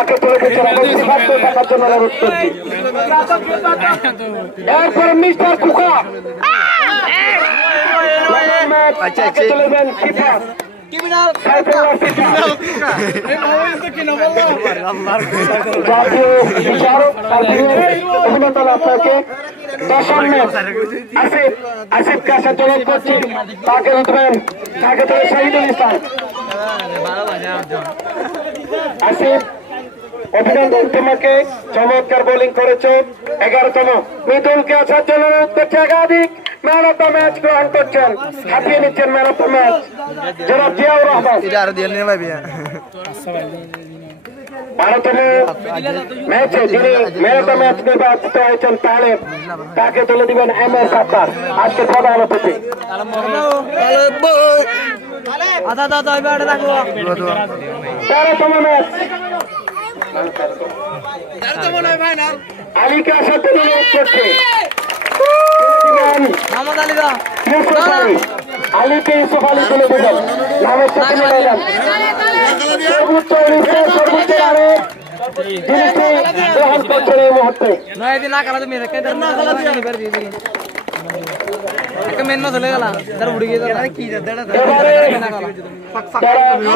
তাকে তুলে দিচ্ছেন অবশ্যই 70 টাকার জন্য অনুরোধ করছি। এরপরে মিস্টার কুকা তাকে তুলে দেন কিপার জাতীয় বিচারক অভিনন্দন আপনাকে। দশম ম্যাচ আসিফ কাছে অনুরোধ করছি তাকে উঠবেন, তাকে তুলে শহীদুল ইসলাম। আসিফ অভিনন্দন তোমাকে, চমৎকার বোলিং করেছো। 11তম মিতুলকে আসার জন্য অনুরোধ করছে। একাধিক ম্যান অফ দ্য ম্যাচ গ্রহণ করছেন, হাতিয়ে নিচ্ছেন ম্যান অফ দ্য ম্যাচ জনাব জিয়াউর রহমান। 12তম ম্যাচে যিনি ম্যান অফ দ্য ম্যাচ নির্বাচিত হয়েছেন তাহলে তাকে তুলে দিবেন এম এস আক্তার আজকের প্রধান অতিথি। 13তম ম্যাচ আলীকে আসার জন্য অনুরোধ করছে আলীকে ইউসুফ আলী তুলে দেবেন নামের সাথে মিলে যান। সর্বোচ্চ রানে জিনিসটি গ্রহণ করছেন এই মুহূর্তে। এবারে